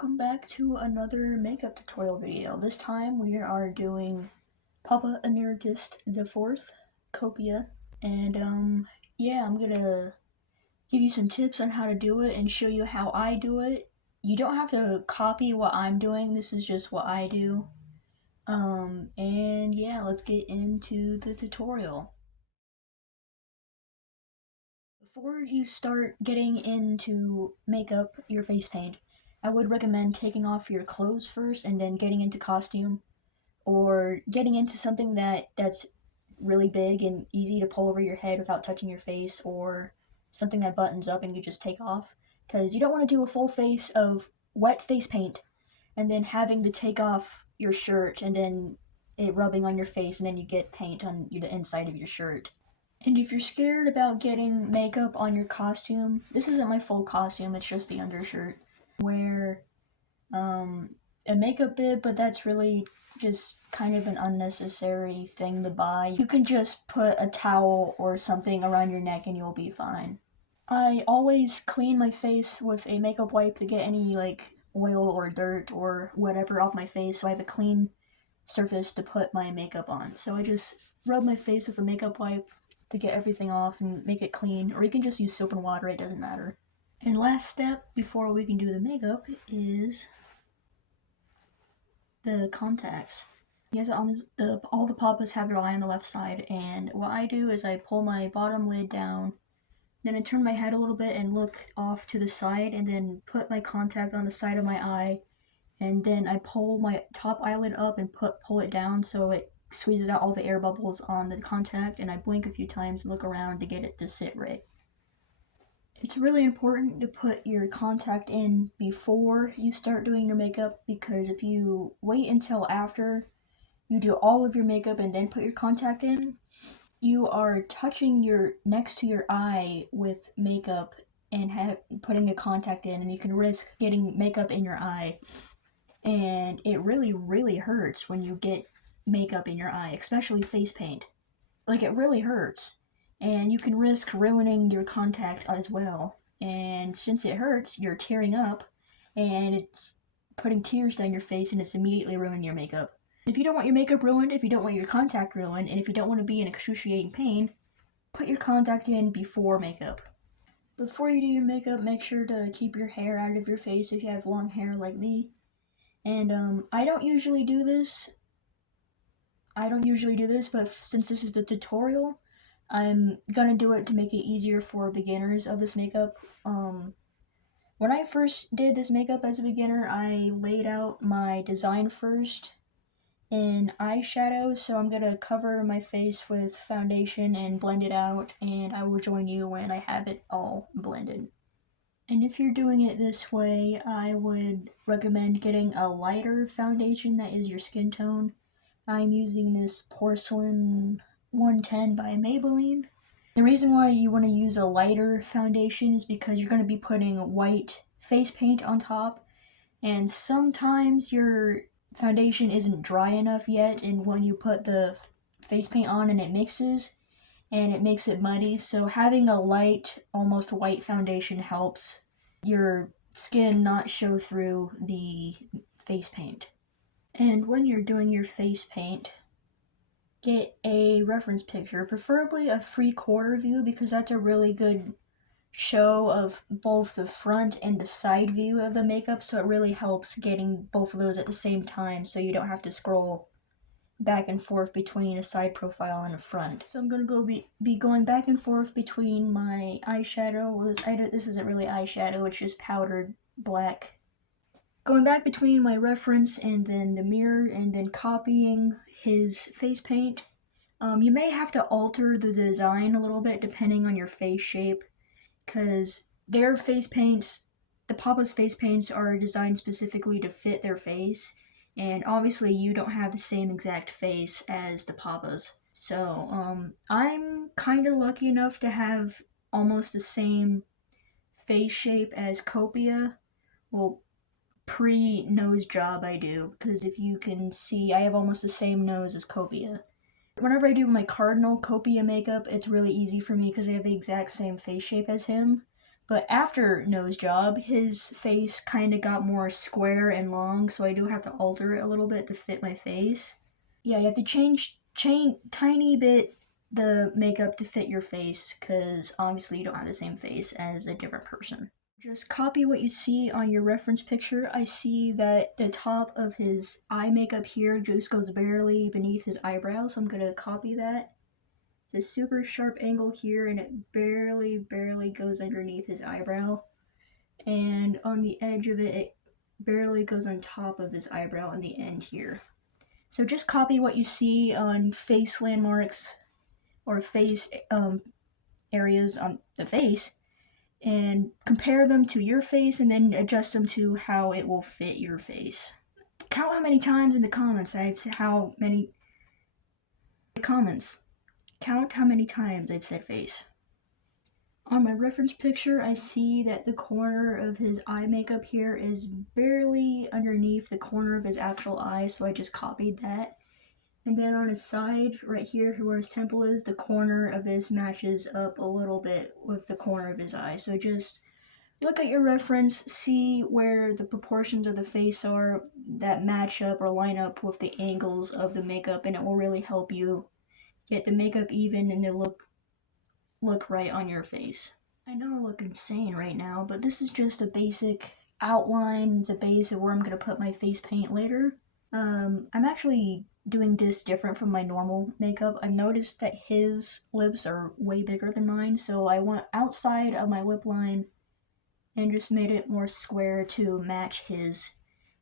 Welcome back to another makeup tutorial video. This time we are doing Papa Emeritus the Fourth, Copia, and yeah, I'm gonna give you some tips on how to do it and show you how I do it. You don't have to copy what I'm doing, this is just what I do. And yeah, let's get into the tutorial. Before you start getting into makeup, your face paint, I would recommend taking off your clothes first and then getting into costume, or getting into something that's really big and easy to pull over your head without touching your face, or something that buttons up and you just take off, because you don't want to do a full face of wet face paint and then having to take off your shirt and then it rubbing on your face and then you get paint on the inside of your shirt. And if you're scared about getting makeup on your costume, this isn't my full costume, it's just the undershirt. Wear a makeup bib, but that's really just kind of an unnecessary thing to buy. You can just put a towel or something around your neck and you'll be fine. I always clean my face with a makeup wipe to get any oil or dirt or whatever off my face, so I have a clean surface to put my makeup on. So I just rub my face with a makeup wipe to get everything off and make it clean, or you can just use soap and water, it doesn't matter. And last step before we can do the makeup is the contacts. Yes, all the papas have their eye on the left side, and what I do is I pull my bottom lid down, then I turn my head a little bit and look off to the side, and then put my contact on the side of my eye, and then I pull my top eyelid up and pull it down so it squeezes out all the air bubbles on the contact, and I blink a few times and look around to get it to sit right. It's really important to put your contact in before you start doing your makeup, because if you wait until after you do all of your makeup and then put your contact in, you are touching your next to your eye with makeup and putting a contact in, and you can risk getting makeup in your eye. And it really hurts when you get makeup in your eye, especially face paint. Like, it really hurts. And you can risk ruining your contact as well. And since it hurts, you're tearing up, and it's putting tears down your face, and it's immediately ruining your makeup. If you don't want your makeup ruined, if you don't want your contact ruined, and if you don't want to be in excruciating pain, put your contact in before makeup. Before you do your makeup, make sure to keep your hair out of your face if you have long hair like me. And I don't usually do this, but since this is the tutorial, I'm gonna do it to make it easier for beginners of this makeup. When I first did this makeup as a beginner, I laid out my design first in eyeshadow, so I'm gonna cover my face with foundation and blend it out, and I will join you when I have it all blended. And if you're doing it this way, I would recommend getting a lighter foundation that is your skin tone. I'm using this Porcelain 110 by Maybelline. The reason why you want to use a lighter foundation is because you're going to be putting white face paint on top, and sometimes your foundation isn't dry enough yet, and when you put the face paint on and it mixes, and it makes it muddy, so having a light, almost white foundation helps your skin not show through the face paint. And when you're doing your face paint, get a reference picture, preferably a 3/4 view, because that's a really good show of both the front and the side view of the makeup, so it really helps getting both of those at the same time so you don't have to scroll back and forth between a side profile and a front. So I'm gonna be going back and forth between my eyeshadow. This isn't really eyeshadow, it's just powdered black. Going back between my reference and then the mirror, and then copying his face paint. You may have to alter the design a little bit depending on your face shape, because their face paints, the Papa's face paints, are designed specifically to fit their face, and obviously you don't have the same exact face as the Papas. So, I'm kind of lucky enough to have almost the same face shape as Copia. Well, pre-nose job I do, because if you can see, I have almost the same nose as Copia. Whenever I do my Cardinal Copia makeup, it's really easy for me because I have the exact same face shape as him. But after nose job, his face kind of got more square and long, so I do have to alter it a little bit to fit my face. Yeah, you have to change tiny bit the makeup to fit your face, because obviously you don't have the same face as a different person. Just copy what you see on your reference picture. I see that the top of his eye makeup here just goes barely beneath his eyebrow, so I'm gonna copy that. It's a super sharp angle here, and it barely goes underneath his eyebrow. And on the edge of it, it barely goes on top of his eyebrow on the end here. So just copy what you see on face landmarks or face areas on the face and compare them to your face and then adjust them to how it will fit your face. Count how many times in the comments I've said how many comments. Count how many times I've said face. On my reference picture, I see that the corner of his eye makeup here is barely underneath the corner of his actual eye, so I just copied that. And then on his side, right here, where his temple is, the corner of this matches up a little bit with the corner of his eye. So just look at your reference, see where the proportions of the face are that match up or line up with the angles of the makeup, and it will really help you get the makeup even and the look right on your face. I know I look insane right now, but this is just a basic outline. It's a base of where I'm going to put my face paint later. I'm actually doing this different from my normal makeup. I've noticed that his lips are way bigger than mine, so I went outside of my lip line and just made it more square to match his.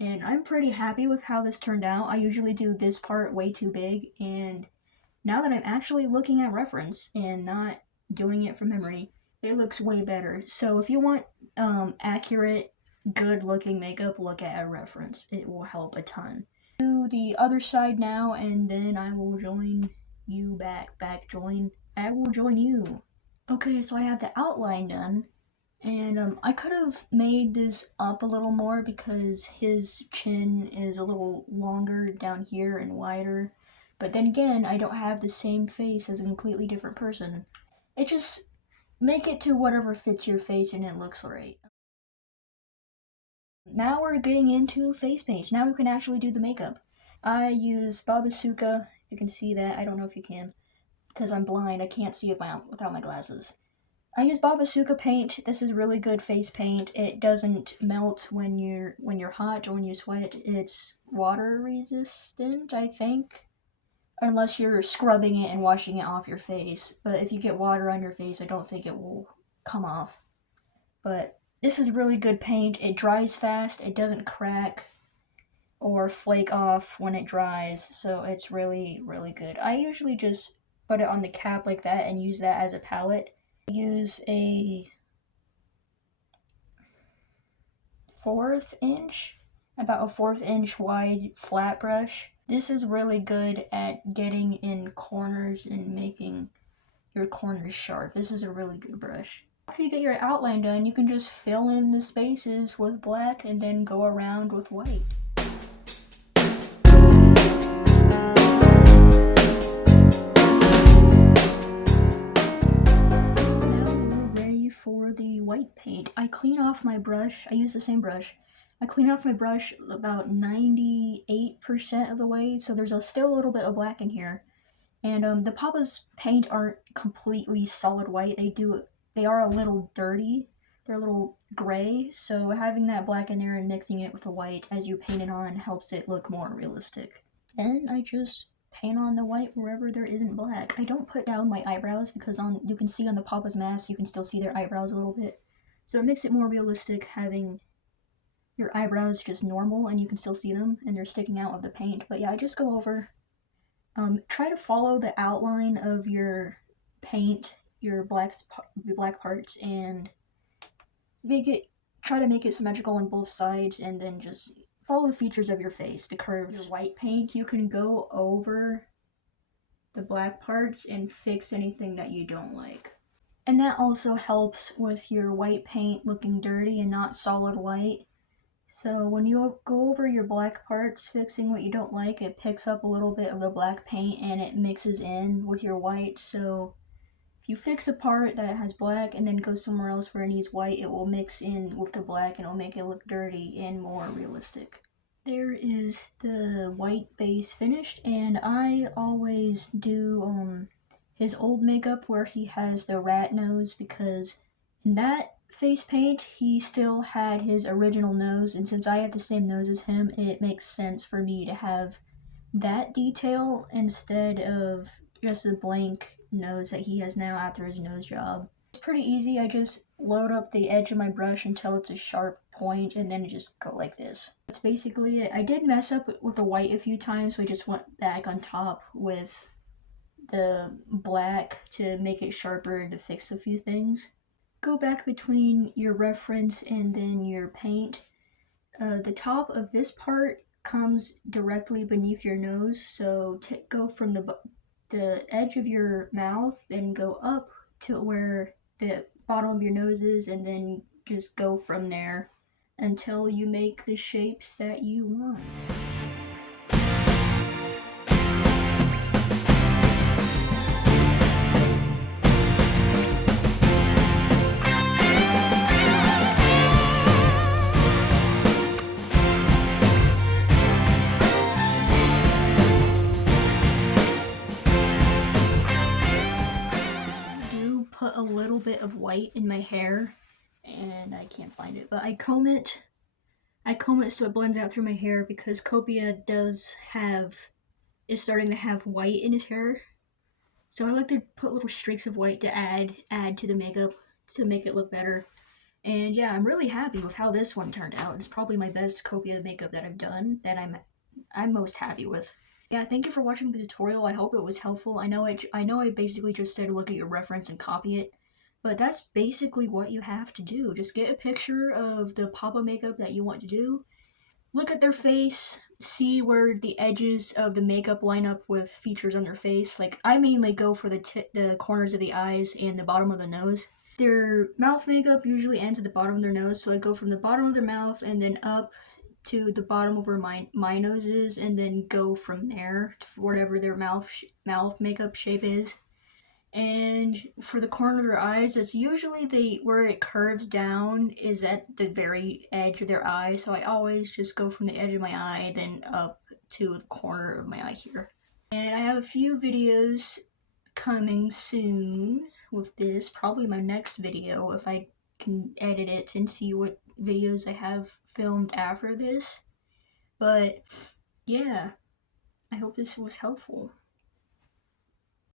And I'm pretty happy with how this turned out. I usually do this part way too big, and now that I'm actually looking at reference and not doing it from memory, it looks way better. So if you want accurate, good looking makeup, look at a reference. It will help a ton. Do the other side now, and then I will join you back. I will join you. Okay, so I have the outline done. And I could have made this up a little more because his chin is a little longer down here and wider. But then again, I don't have the same face as a completely different person. It just make it to whatever fits your face and it looks right. Now we're getting into face paint. Now we can actually do the makeup. I use Babasuka. If you can see that, I don't know if you can, because I'm blind. I can't see without my glasses. I use Babasuka paint. This is really good face paint. It doesn't melt when you're hot or when you sweat. It's water resistant, I think. Unless you're scrubbing it and washing it off your face. But if you get water on your face, I don't think it will come off. But this is really good paint. It dries fast. It doesn't crack or flake off when it dries. So it's really, really good. I usually just put it on the cap like that and use that as a palette. Use a 1/4 inch wide flat brush. This is really good at getting in corners and making your corners sharp. This is a really good brush. After you get your outline done, you can just fill in the spaces with black and then go around with white. For the white paint, I clean off my brush. I use the same brush. I clean off my brush about 98% of the way, so there's still a little bit of black in here. And the Papa's paint aren't completely solid white. They are a little dirty. They're a little gray, so having that black in there and mixing it with the white as you paint it on helps it look more realistic. Then I just paint on the white wherever there isn't black. I don't put down my eyebrows because you can see on the Papa's mask, you can still see their eyebrows a little bit. So it makes it more realistic having your eyebrows just normal and you can still see them and they're sticking out of the paint. But yeah, I just go over, try to follow the outline of your paint, your black parts, and try to make it symmetrical on both sides, and then just follow the features of your face, the curves. Your white paint, you can go over the black parts and fix anything that you don't like. And that also helps with your white paint looking dirty and not solid white. So when you go over your black parts, fixing what you don't like, it picks up a little bit of the black paint and it mixes in with your white. So If you fix a part that has black and then go somewhere else where it needs white, it will mix in with the black and it'll make it look dirty and more realistic. There is the white base finished, and I always do his old makeup where he has the rat nose, because in that face paint he still had his original nose, and since I have the same nose as him, it makes sense for me to have that detail instead of just the blank nose that he has now after his nose job. It's pretty easy. I just load up the edge of my brush until it's a sharp point, and then just go like this. That's basically it. I did mess up with the white a few times, so I just went back on top with the black to make it sharper and to fix a few things. Go back between your reference and then your paint. The top of this part comes directly beneath your nose, so go from the edge of your mouth and go up to where the bottom of your nose is, and then just go from there until you make the shapes that you want. Put a little bit of white in my hair, and I can't find it, but I comb it so it blends out through my hair, because Copia is starting to have white in his hair. So I like to put little streaks of white to add to the makeup to make it look better. And yeah, I'm really happy with how this one turned out. It's probably my best Copia makeup that I've done, that I'm most happy with. Yeah, thank you for watching the tutorial. I hope it was helpful. I know I basically just said look at your reference and copy it, but that's basically what you have to do. Just get a picture of the pop-up makeup that you want to do, look at their face, see where the edges of the makeup line up with features on their face. Like, I mainly go for the corners of the eyes and the bottom of the nose. Their mouth makeup usually ends at the bottom of their nose, so I go from the bottom of their mouth and then up to the bottom of where my nose is, and then go from there to whatever their mouth makeup shape is. And for the corner of their eyes, it's usually where it curves down is at the very edge of their eye, so I always just go from the edge of my eye then up to the corner of my eye here. And I have a few videos coming soon with this, probably my next video if I can edit it and see what videos I have filmed after this. But yeah, I hope this was helpful.